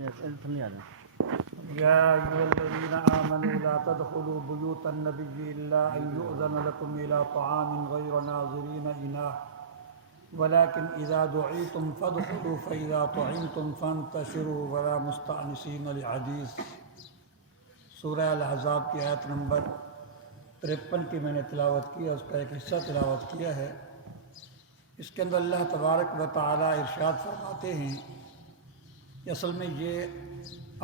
يا أيها الذين آمنوا لا تدخلوا بيوت النبي إلا أن يؤذن لكم إلى طعام غير ناظرين إناه ولكن إذا دعيتم فادخلوا فإذا طعمتم فانتشروا ولا مستأنسين لحديث۔ سورہ الاحزاب کی آیت نمبر 53 کی میں نے تلاوت کیا، اس کا ایک حصہ تلاوت کیا ہے۔ اس کے اندر اللہ تبارک و تعالی ارشاد فرماتے ہیں کہ اصل میں یہ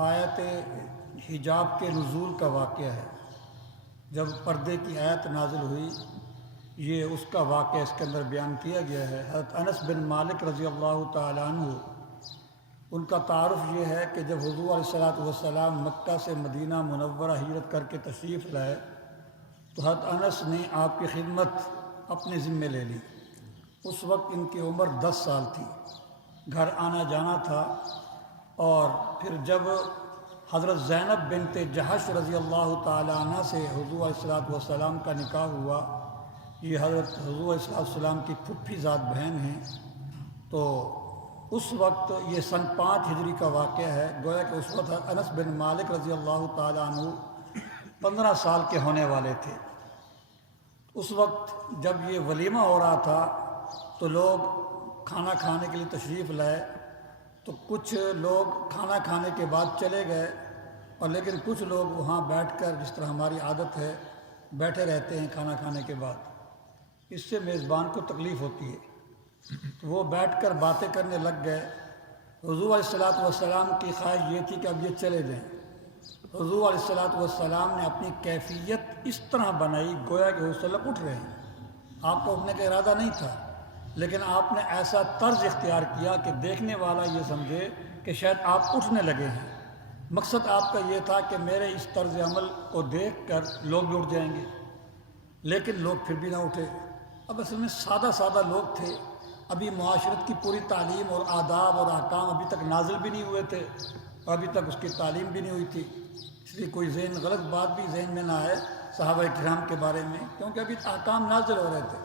آیت حجاب کے نزول کا واقعہ ہے۔ جب پردے کی آیت نازل ہوئی، یہ اس کا واقعہ اس کے اندر بیان کیا گیا ہے۔ حضرت انس بن مالک رضی اللہ تعالیٰ عنہ، ان کا تعارف یہ ہے کہ جب حضور علیہ السلام مکہ سے مدینہ منورہ ہجرت کر کے تشریف لائے تو حضرت انس نے آپ کی خدمت اپنے ذمے لے لی۔ اس وقت ان کی عمر 10 سال تھی، گھر آنا جانا تھا، اور پھر جب حضرت زینب بنت جحش رضی اللہ تعالیٰ عنہ سے حضور علیہ السلام کا نکاح ہوا۔ یہ حضرت حضور علیہ السلام کی پھوپھی ذات بہن ہیں۔ تو اس وقت یہ سن 5 ہجری کا واقعہ ہے۔ گویا کہ اس وقت انس بن مالک رضی اللہ تعالیٰ عنہ 15 سال کے ہونے والے تھے۔ اس وقت جب یہ ولیمہ ہو رہا تھا تو لوگ کھانا کھانے کے لیے تشریف لائے، تو کچھ لوگ کھانا کھانے کے بعد چلے گئے، اور لیکن کچھ لوگ وہاں بیٹھ کر، جس طرح ہماری عادت ہے بیٹھے رہتے ہیں کھانا کھانے کے بعد، اس سے میزبان کو تکلیف ہوتی ہے۔ تو وہ بیٹھ کر باتیں کرنے لگ گئے۔ حضور علیہ السلام کی خواہش یہ تھی کہ اب یہ چلے جائیں۔ حضور علیہ السلام نے اپنی کیفیت اس طرح بنائی گویا کہ حضور صلی اللہ علیہ وسلم اٹھ رہے ہیں۔ آپ کو اٹھنے کا ارادہ نہیں تھا، لیکن آپ نے ایسا طرز اختیار کیا کہ دیکھنے والا یہ سمجھے کہ شاید آپ اٹھنے لگے ہیں۔ مقصد آپ کا یہ تھا کہ میرے اس طرز عمل کو دیکھ کر لوگ بھی اٹھ جائیں گے، لیکن لوگ پھر بھی نہ اٹھے۔ اب اصل میں سادہ لوگ تھے، ابھی معاشرت کی پوری تعلیم اور آداب اور احکام ابھی تک نازل بھی نہیں ہوئے تھے، اور ابھی تک اس کی تعلیم بھی نہیں ہوئی تھی، اس لیے کوئی غلط بات بھی ذہن میں نہ آئے صحابہ کرام کے بارے میں، کیونکہ ابھی احکام نازل ہو رہے تھے۔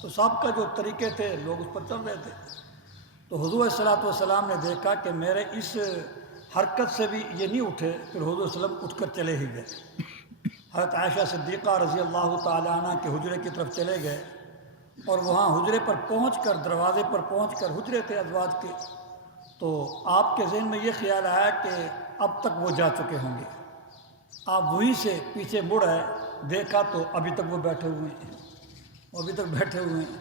تو سب کا جو طریقے تھے لوگ اس پر چل رہے تھے۔ تو حضور علیہ السلام نے دیکھا کہ میرے اس حرکت سے بھی یہ نہیں اٹھے، پھر حضور علیہ السلام اٹھ کر چلے ہی گئے۔ حضرت عائشہ صدیقہ رضی اللہ تعالیٰ عنہ کے حجرے کی طرف چلے گئے، اور وہاں حجرے پر پہنچ کر، دروازے پر پہنچ کر، حجرے تھے ازواج کے، تو آپ کے ذہن میں یہ خیال آیا کہ اب تک وہ جا چکے ہوں گے۔ آپ وہیں سے پیچھے مڑ آئے، دیکھا تو ابھی تک وہ بیٹھے ہوئے ہیں، ابھی تک بیٹھے ہوئے ہیں۔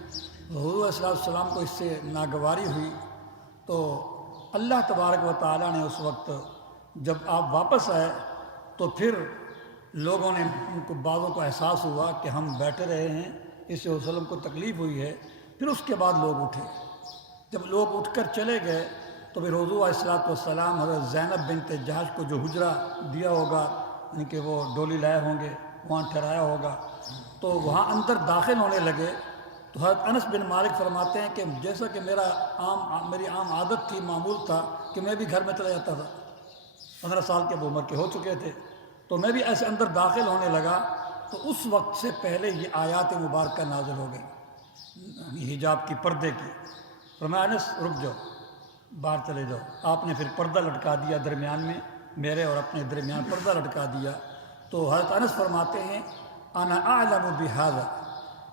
حضور علیہ السلام کو اس سے ناگواری ہوئی، تو اللہ تبارک و تعالیٰ نے اس وقت جب آپ واپس آئے تو پھر لوگوں نے، ان کو بعضوں کو احساس ہوا کہ ہم بیٹھے رہے ہیں، اس سے وسلم کو تکلیف ہوئی ہے۔ پھر اس کے بعد لوگ اٹھے۔ جب لوگ اٹھ کر چلے گئے تو پھر حضور علیہ السلام حضرت زینب بنت جحش کو جو حجرہ دیا ہوگا، یعنی کہ وہ ڈولی لائے ہوں گے، وہاں ٹھہرایا ہوگا، تو وہاں اندر داخل ہونے لگے۔ تو حضرت انس بن مالک فرماتے ہیں کہ جیسا کہ میری عام عادت تھی، معمول تھا کہ میں بھی گھر میں چلا جاتا تھا۔ 15 سال کے عمر کے ہو چکے تھے، تو میں بھی ایسے اندر داخل ہونے لگا، تو اس وقت سے پہلے یہ آیات مبارکہ نازل ہو گئی حجاب کی، پردے کی۔ فرمایا انس رک جاؤ، باہر چلے جاؤ۔ آپ نے پھر پردہ لٹکا دیا درمیان میں، میرے اور اپنے درمیان پردہ لٹکا دیا۔ تو حضرت انس فرماتے ہیں انا اعلم بہذا،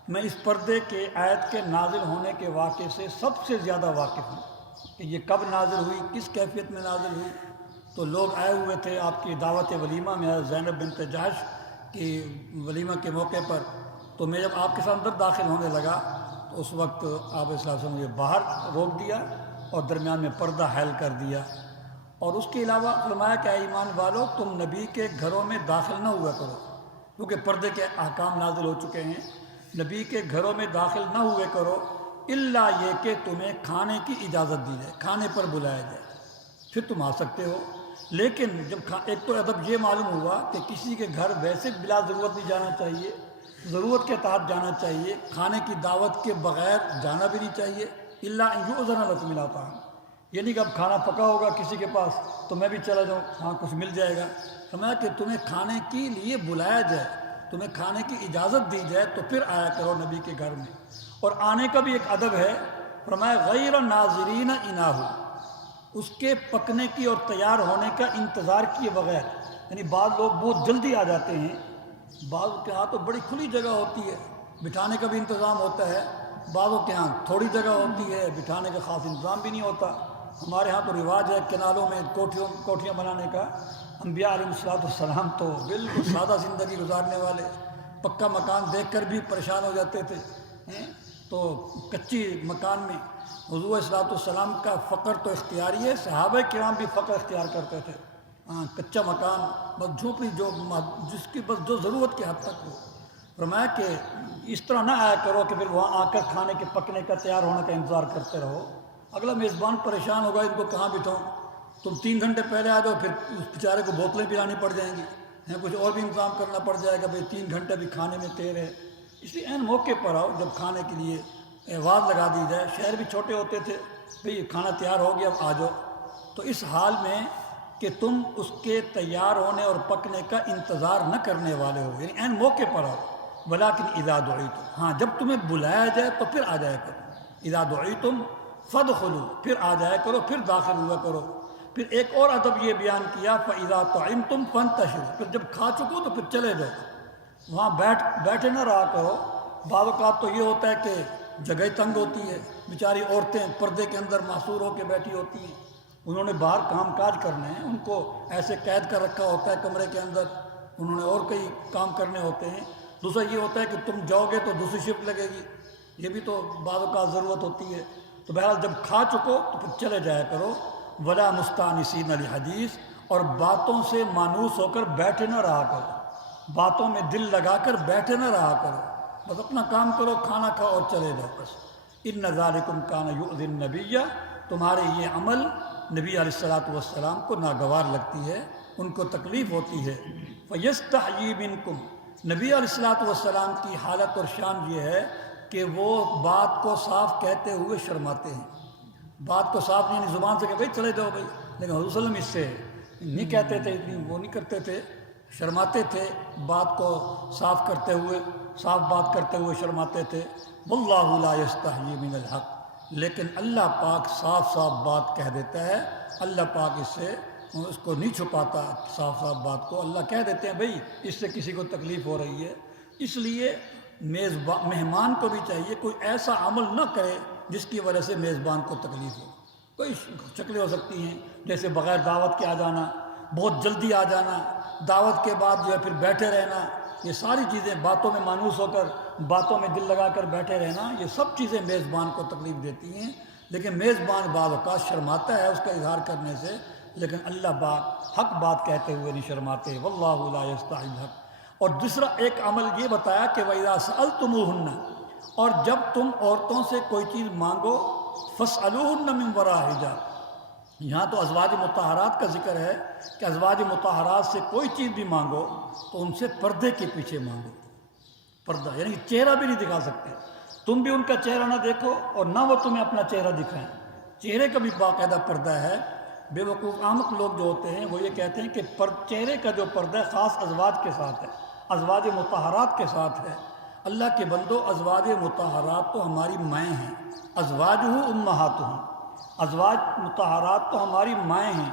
میں اس پردے کے آیت کے نازل ہونے کے واقعے سے سب سے زیادہ واقف ہوں کہ یہ کب نازل ہوئی، کس کیفیت میں نازل ہوئی۔ تو لوگ آئے ہوئے تھے آپ کی دعوت ولیمہ میں، زینب بنت جحش کی ولیمہ کے موقع پر۔ تو میں جب آپ کے ساتھ اندر داخل ہونے لگا تو اس وقت آپ علیہ السلام نے باہر روک دیا اور درمیان میں پردہ حائل کر دیا۔ اور اس کے علاوہ فرمایا کہ اے ایمان والو، تم نبی کے گھروں میں داخل نہ ہوا کرو، کیونکہ پردے کے احکام نازل ہو چکے ہیں۔ نبی کے گھروں میں داخل نہ ہوئے کرو، الا یہ کہ تمہیں کھانے کی اجازت دی جائے، کھانے پر بلایا جائے، پھر تم آ سکتے ہو۔ لیکن جب ایک تو ادب یہ معلوم ہوا کہ کسی کے گھر ویسے بلا ضرورت نہیں جانا چاہیے، ضرورت کے تحت جانا چاہیے، کھانے کی دعوت کے بغیر جانا بھی نہیں چاہیے۔ الا ان یؤذن لکم الی طعام، یعنی کہ اب کھانا پکا ہوگا کسی کے پاس تو میں بھی چلا جاؤں، وہاں کچھ مل جائے گا۔ فرمایا کہ تمہیں کھانے کے لیے بلایا جائے، تمہیں کھانے کی اجازت دی جائے تو پھر آیا کرو نبی کے گھر میں۔ اور آنے کا بھی ایک ادب ہے۔ فرمایا غیر ناظرین اناہ، اس کے پکنے کی اور تیار ہونے کا انتظار کیے بغیر، یعنی بعض لوگ بہت جلدی آ جاتے ہیں، بعض کے ہاں تو بڑی کھلی جگہ ہوتی ہے، بٹھانے کا بھی انتظام ہوتا ہے، بعضوں کے ہاں تھوڑی جگہ ہوتی ہے، بٹھانے کا خاص انتظام بھی نہیں ہوتا۔ ہمارے ہاں تو رواج ہے کنالوں میں کوٹھیاں بنانے کا۔ انبیاء علیہ السلام تو بالکل سادہ زندگی گزارنے والے، پکا مکان دیکھ کر بھی پریشان ہو جاتے تھے، تو کچی مکان میں حضور صلی السلام کا فقر تو اختیاری ہے، صحابہ کرام بھی فقر اختیار کرتے تھے۔ کچا مکان، بس جھوپڑی جو جس کی بس جو ضرورت کے حد تک ہو۔ فرمایا کہ اس طرح نہ آیا کرو کہ پھر وہاں آ کر کھانے کے پکنے کا تیار ہونے کا انتظار کرتے رہو، اگلا میزبان پریشان ہوگا ان کو کہاں بٹھاؤں، تم 3 گھنٹے پہلے آ جاؤ، پھر اس بیچارے کو بوتلیں پلانی پڑ جائیں گی، کچھ اور بھی انتظام کرنا پڑ جائے گا، بھئی 3 گھنٹے بھی کھانے میں دیر ہے۔ اس لیے عین موقع پر آؤ جب کھانے کے لیے آواز لگا دی جائے۔ شہر بھی چھوٹے ہوتے تھے، بھئی کھانا تیار ہو گیا اب آ جاؤ، تو اس حال میں کہ تم اس کے تیار ہونے اور پکنے کا انتظار نہ کرنے والے ہو، یعنی عین موقع پر آؤ۔ ولیکن اذا دعیتم، ہاں جب تمہیں بلایا جائے تو پھر آ جایا کرو۔ اذا دعیتم فادخلوا، پھر آ جایا کرو، پھر داخل ہوا کرو۔ پھر ایک اور ادب یہ بیان کیا فاذا طعمتم فانتشروا، پھر جب کھا چکو تو پھر چلے جاؤ، وہاں بیٹھے نہ رہا کرو۔ بعض اوقات تو یہ ہوتا ہے کہ جگہ تنگ ہوتی ہے، بیچاری عورتیں پردے کے اندر محصور ہو کے بیٹھی ہوتی ہیں، انہوں نے باہر کام کاج کرنے ہیں، ان کو ایسے قید کر رکھا ہوتا ہے کمرے کے اندر، انہوں نے اور کئی کام کرنے ہوتے ہیں۔ دوسرا یہ ہوتا ہے کہ تم جاؤ گے تو دوسری شفٹ لگے گی، یہ بھی تو بعض اوقات ضرورت ہوتی ہے۔ تو بہرحال جب کھا چکو تو پھر چلے جایا کرو۔ ولا مستانسین لحدیث، اور باتوں سے مانوس ہو کر بیٹھے نہ رہا کرو، باتوں میں دل لگا کر بیٹھے نہ رہا کرو، بس اپنا کام کرو، کھانا کھاؤ اور چلے جاؤ بس۔ ان ذالکم کان یؤذی النبی، تمہارے یہ عمل نبی علیہ السلام کو ناگوار لگتی ہے، ان کو تکلیف ہوتی ہے۔ فیستحیی منکم، نبی علیہ السلام کی حالت اور شان یہ ہے کہ وہ بات کو صاف کہتے ہوئے شرماتے ہیں۔ بات کو صاف نہیں زبان سے کہ بھائی چلے جاؤ بھائی، لیکن حضور صلی اللہ علیہ وسلم اس سے نہیں کہتے تھے، وہ نہیں کرتے تھے، شرماتے تھے بات کو صاف کرتے ہوئے، صاف بات کرتے ہوئے شرماتے تھے۔ واللہ لا یستحیی من الحق، لیکن اللہ پاک صاف صاف بات کہہ دیتا ہے، اللہ پاک اس کو نہیں چھپاتا، صاف صاف بات کو اللہ کہہ دیتے ہیں بھئی اس سے کسی کو تکلیف ہو رہی ہے۔ اس لیے مہمان کو بھی چاہیے کوئی ایسا عمل نہ کرے جس کی وجہ سے میزبان کو تکلیف ہو۔ کوئی شکلیں ہو سکتی ہیں جیسے بغیر دعوت کے آ جانا، بہت جلدی آ جانا، دعوت کے بعد جو ہے پھر بیٹھے رہنا، یہ ساری چیزیں باتوں میں مانوس ہو کر باتوں میں دل لگا کر بیٹھے رہنا، یہ سب چیزیں میزبان کو تکلیف دیتی ہیں۔ لیکن میزبان بعض اوقات شرماتا ہے اس کا اظہار کرنے سے، لیکن اللہ حق بات کہتے ہوئے نہیں شرماتے۔ واللہ لا یستحیی الحق۔ اور دوسرا ایک عمل یہ بتایا کہ وَإِذَا سَأَلْتُمُوهُنَّ، اور جب تم عورتوں سے کوئی چیز مانگو فَاسْأَلُوهُنَّ مِنْ وَرَاءِ حِجَابٍ، یہاں تو ازواج مطہرات کا ذکر ہے کہ ازواج مطہرات سے کوئی چیز بھی مانگو تو ان سے پردے کے پیچھے مانگو۔ پردہ یعنی چہرہ بھی نہیں دکھا سکتے، تم بھی ان کا چہرہ نہ دیکھو اور نہ وہ تمہیں اپنا چہرہ دکھائیں، چہرے کا بھی باقاعدہ پردہ ہے۔ بے وقوف احمق لوگ جو ہوتے ہیں وہ یہ کہتے ہیں کہ چہرے کا جو پردہ ہے خاص ازواج کے ساتھ ہے، ازواج مطہرات کے ساتھ ہے۔ اللہ کے بندو، ازواج مطہرات تو ہماری مائیں ہیں، ازواجہ امہاتہم، ازواج مطہرات تو ہماری مائیں ہیں،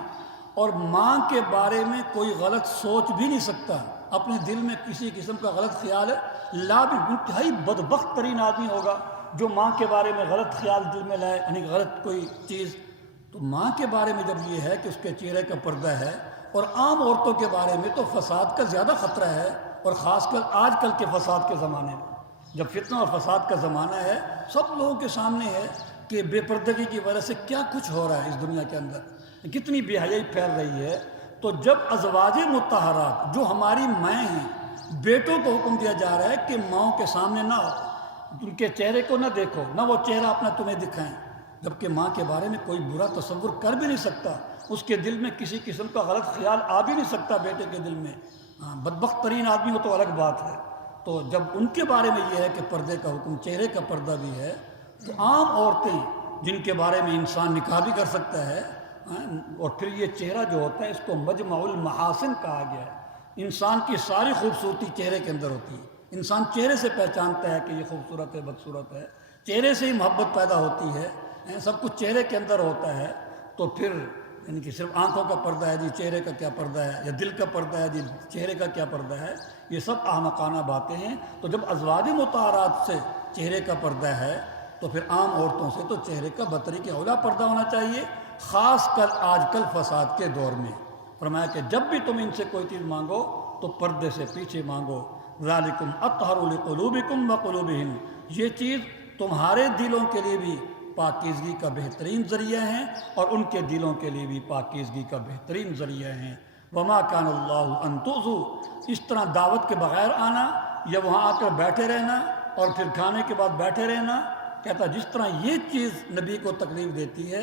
اور ماں کے بارے میں کوئی غلط سوچ بھی نہیں سکتا، اپنے دل میں کسی قسم کا غلط خیال ہے لا بھی، انتہائی بدبخت ترین آدمی ہوگا جو ماں کے بارے میں غلط خیال دل میں لائے، یعنی غلط کوئی چیز۔ تو ماں کے بارے میں جب یہ ہے کہ اس کے چہرے کا پردہ ہے، اور عام عورتوں کے بارے میں تو فساد کا زیادہ خطرہ ہے، اور خاص کر آج کل کے فساد کے زمانے میں جب فتنہ اور فساد کا زمانہ ہے، سب لوگوں کے سامنے ہے کہ بے پردگی کی وجہ سے کیا کچھ ہو رہا ہے اس دنیا کے اندر، کتنی بے حیائی پھیل رہی ہے۔ تو جب ازواج مطہرات جو ہماری مائیں ہیں، بیٹوں کو حکم دیا جا رہا ہے کہ ماؤں کے سامنے نہ ہو، ان کے چہرے کو نہ دیکھو، نہ وہ چہرہ اپنا تمہیں دکھائیں، جبکہ ماں کے بارے میں کوئی برا تصور کر بھی نہیں سکتا، اس کے دل میں کسی قسم کا غلط خیال آ بھی نہیں سکتا بیٹے کے دل میں۔ بدبخت ترین آدمی ہو تو الگ بات ہے۔ تو جب ان کے بارے میں یہ ہے کہ پردے کا حکم، چہرے کا پردہ بھی ہے، تو عام عورتیں جن کے بارے میں انسان نکاح بھی کر سکتا ہے، اور پھر یہ چہرہ جو ہوتا ہے اس کو مجمع المحاسن کہا گیا ہے۔ انسان کی ساری خوبصورتی چہرے کے اندر ہوتی ہے، انسان چہرے سے پہچانتا ہے کہ یہ خوبصورت ہے بدصورت ہے، چہرے سے ہی محبت پیدا ہوتی ہے، سب کچھ چہرے کے اندر ہوتا ہے۔ تو پھر یعنی کہ صرف آنکھوں کا پردہ ہے جی، چہرے کا کیا پردہ ہے، یا دل کا پردہ ہے جی، چہرے کا کیا پردہ ہے، یہ سب احمقانہ باتیں ہیں۔ تو جب ازواج مطہرات سے چہرے کا پردہ ہے تو پھر عام عورتوں سے تو چہرے کا بطریق اولا پردہ ہونا چاہیے، خاص کر آج کل فساد کے دور میں۔ فرمایا کہ جب بھی تم ان سے کوئی چیز مانگو تو پردے سے پیچھے مانگو۔ ذالکم اطہر لقلوبکم وقلوبہم، یہ چیز تمہارے دلوں کے لیے بھی پاکیزگی کا بہترین ذریعہ ہیں اور ان کے دلوں کے لیے بھی پاکیزگی کا بہترین ذریعہ ہیں۔ وما کان اللہ ان تؤذوا، اس طرح دعوت کے بغیر آنا یا وہاں آ کر بیٹھے رہنا اور پھر کھانے کے بعد بیٹھے رہنا، کہتا جس طرح یہ چیز نبی کو تکلیف دیتی ہے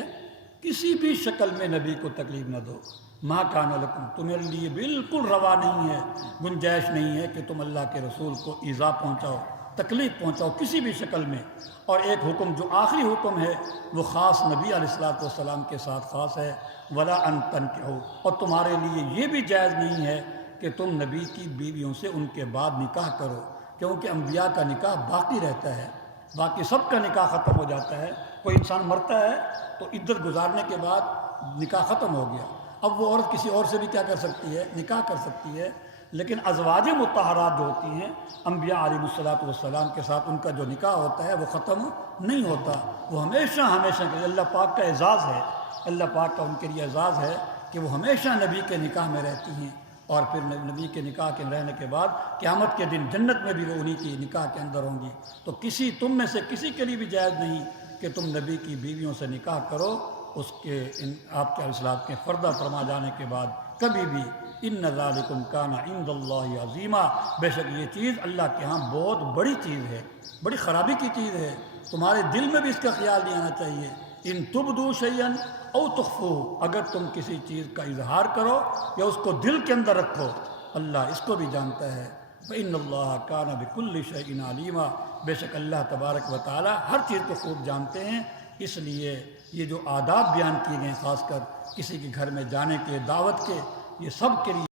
کسی بھی شکل میں نبی کو تکلیف نہ دو۔ ما کان لکم، تمہارے لیے بالکل روا نہیں ہے، گنجائش نہیں ہے کہ تم اللہ کے رسول کو ایذا پہنچاؤ، تکلیف پہنچاؤ کسی بھی شکل میں۔ اور ایک حکم جو آخری حکم ہے وہ خاص نبی علیہ الصلوۃ والسلام کے ساتھ خاص ہے، ولا ان تنکحوا، اور تمہارے لیے یہ بھی جائز نہیں ہے کہ تم نبی کی بیویوں سے ان کے بعد نکاح کرو، کیونکہ انبیاء کا نکاح باقی رہتا ہے، باقی سب کا نکاح ختم ہو جاتا ہے۔ کوئی انسان مرتا ہے تو عدت گزارنے کے بعد نکاح ختم ہو گیا، اب وہ عورت کسی اور سے بھی کیا کر سکتی ہے، نکاح کر سکتی ہے۔ لیکن ازواج مطہرات جو ہوتی ہیں انبیاء علیہ الصلوۃ والسلام کے ساتھ ان کا جو نکاح ہوتا ہے وہ ختم نہیں ہوتا، وہ ہمیشہ ہمیشہ کے لیے اللہ پاک کا اعزاز ہے، اللہ پاک کا ان کے لیے اعزاز ہے کہ وہ ہمیشہ نبی کے نکاح میں رہتی ہیں، اور پھر نبی کے نکاح کے رہنے کے بعد قیامت کے دن جنت میں بھی وہ انہی کی نکاح کے اندر ہوں گی۔ تو تم میں سے کسی کے لیے بھی جائز نہیں کہ تم نبی کی بیویوں سے نکاح کرو اس کے آپ کے الصلوۃ کے فردہ فرما جانے کے بعد کبھی بھی۔ ان ذالکم کان عند اللہ عظیما، بے شک یہ چیز اللہ کے ہاں بہت بڑی چیز ہے، بڑی خرابی کی چیز ہے، تمہارے دل میں بھی اس کا خیال نہیں آنا چاہیے۔ ان تبدوا شیئا او تخفوہ، اگر تم کسی چیز کا اظہار کرو یا اس کو دل کے اندر رکھو، اللہ اس کو بھی جانتا ہے۔ فإن اللہ کان بکل شیء علیما، بے شک اللہ تبارک و تعالی ہر چیز کو خوب جانتے ہیں۔ اس لیے یہ جو آداب بیان کیے گئے خاص کر کسی کے گھر میں جانے کے، دعوت کے، یہ سب کے لیے